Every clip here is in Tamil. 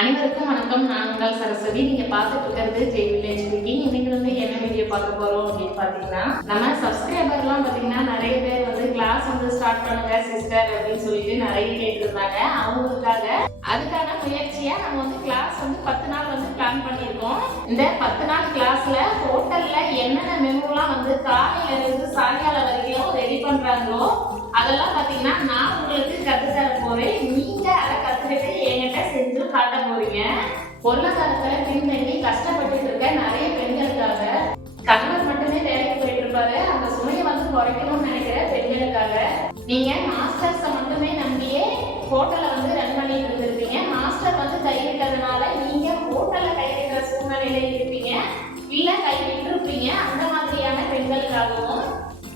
அனைவருக்கும் வணக்கம். நான் உங்கள் சரஸ்வதி. நீங்க பார்த்துட்டு இருக்கிறது ஜெய் வில்லேஜ் குக்கிங் இன்னைக்கு வந்து என்ன வீடியோ பார்க்க போறோம் அப்படின்னு பாத்தீங்கன்னா நம்ம சப்ஸ்கிரைபர்லாம் பாத்தீங்கன்னா நிறைய பேர் வந்து கிளாஸ் வந்து ஸ்டார்ட் பண்ணுங்க சிஸ்டர் அப்படின்னு சொல்லிட்டு நிறைய கேட்டிருந்தாங்க. அவங்களுக்காக அதுக்கான முயற்சியா நம்ம வந்து கிளாஸ் வந்து பத்து நாள் வந்து பிளான் பண்ணியிருக்கோம். இந்த பத்து நாள் கிளாஸ்ல ஹோட்டல்ல என்னென்ன மெனுலாம் வந்து காலையில இருந்து சாயங்காலம் வரைக்கும் ரெடி பண்றாங்களோ அதெல்லாம் பாத்தீங்கன்னா பொருளாதாரத்துல பின்தங்கி கஷ்டப்பட்டு இருக்க நிறைய பெண்களுக்காக கணவர் மட்டுமே வேலைக்கு போயிட்டு இருப்பாரு. அந்த சுமையை வந்து குறைக்கணும்னு நினைக்கிற பெண்களுக்காக நீங்க மாஸ்டர்ஸை மட்டுமே நம்பியே ஹோட்டலை வந்து ரன் பண்ணிட்டு இருந்திருப்பீங்க. மாஸ்டர் வந்து கைவிட்டதுனால நீங்க ஹோட்டல்ல கைவிடுற சூழ்நிலையில இருப்பீங்க. இல்ல கைவிட்டிருப்பீங்க. அந்த மாதிரியான பெண்களுக்காகவும்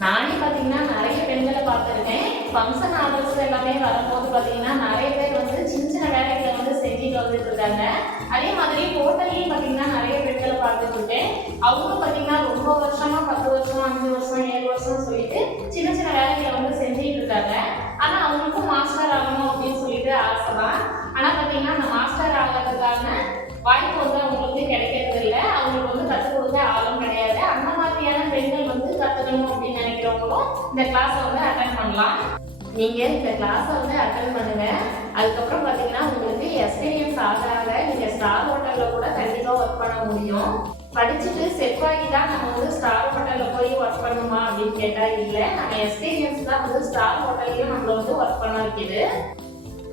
நானே பாத்தீங்கன்னா நிறைய பெண்களை பார்த்துருக்கேன். ஃபங்க்ஷன் ஆர்டர்ஸ் எல்லாமே வரும்போது பார்த்தீங்கன்னா நிறைய பேர் வந்து சின்ன சின்ன வேலைகளை வந்து செஞ்சுட்டு வந்துட்டு இருக்காங்க அதே மாதிரி ஹோட்டல்லையும் பார்த்தீங்கன்னா நிறைய பெண்களை பார்த்துக்கிட்டேன். அவங்க பார்த்தீங்கன்னா ரொம்ப வருஷமா பத்து வருஷம் அஞ்சு வருஷம் ஏழு வருஷம் சொல்லிட்டு சின்ன சின்ன வேலைகளை வந்து செஞ்சுட்டு இருக்காங்க. ஆனால் அவங்களுக்கும் மாஸ்டர் ஆகணும் அப்படின்னு சொல்லிட்டு ஆசை தான் ஆனால் பார்த்தீங்கன்னா அந்த மாஸ்டர் ஆகிறதுக்கான வாய்ப்பு வந்து அவங்களுக்கு கிடைக்கிறது இல்லை அவங்களுக்கு வந்து கற்றுக் ஆளும் கிடையாது. அந்த மாதிரியான பெண்கள் வந்து கற்றுக்கணும் அப்படின்னு நினைக்கிறவங்களும் இந்த கிளாஸை வந்து அட்டன் பண்ணலாம். நீங்கள் இந்த கிளாஸை வந்து அட்டன் பண்ணுங்க. அதுக்கப்புறம் முடியும். படிச்சுட்டு செட் ஆகி தான் நம்ம வந்து ஸ்டார் ஹோட்டலில் போய் ஒர்க் பண்ணுமா அப்படின்னு கேட்டால் இல்லை. நம்ம எக்ஸ்பீரியன்ஸ் தான் வந்து ஸ்டார் ஹோட்டல்லையும் நம்மளை வந்து ஒர்க் பண்ண வைக்கிது.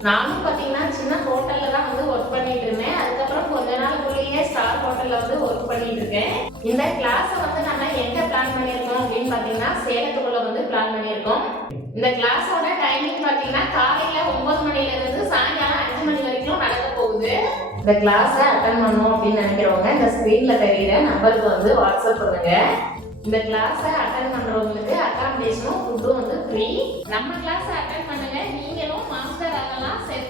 நானும் பார்த்தீங்கன்னா சின்ன ஹோட்டல்ல தான் வந்து ஒர்க் பண்ணிட்டு இருந்தேன். அதுக்கப்புறம் கொஞ்ச நாளுக்குள்ளேயே ஸ்டார் ஹோட்டல்ல வந்து ஒர்க் பண்ணிட்டு இருக்கேன். இந்த கிளாஸை வந்து நம்ம எங்கே பிளான் பண்ணியிருக்கோம் அப்படின்னு பார்த்தீங்கன்னா சேலத்துக்குள்ளே வந்து பிளான் பண்ணியிருக்கோம். இந்த கிளாஸோட டைமிங் பார்த்தீங்கன்னா காலையில ஒன்பது மணில இருந்து சாயங்காலம் அஞ்சு மணி வரைக்கும் நடக்க போகுது இந்த கிளாஸை அட்டன் பண்ணணும் அப்படின்னு நினைக்கிறவங்க இந்த ஸ்க்ரீனில் தெரியுற நம்பருக்கு வந்து வாட்ஸ்அப் பண்ணுங்க. இந்த கிளாஸை அட்டன் பண்ணுறவங்களுக்கு அக்காமடேஷனும் ஃபுட்டும் வந்து ஃப்ரீ நம்ம கிளாஸை அட்டன் பண்ணுங்க. நீங்களும் மாஸ்டர் அதெல்லாம் செட்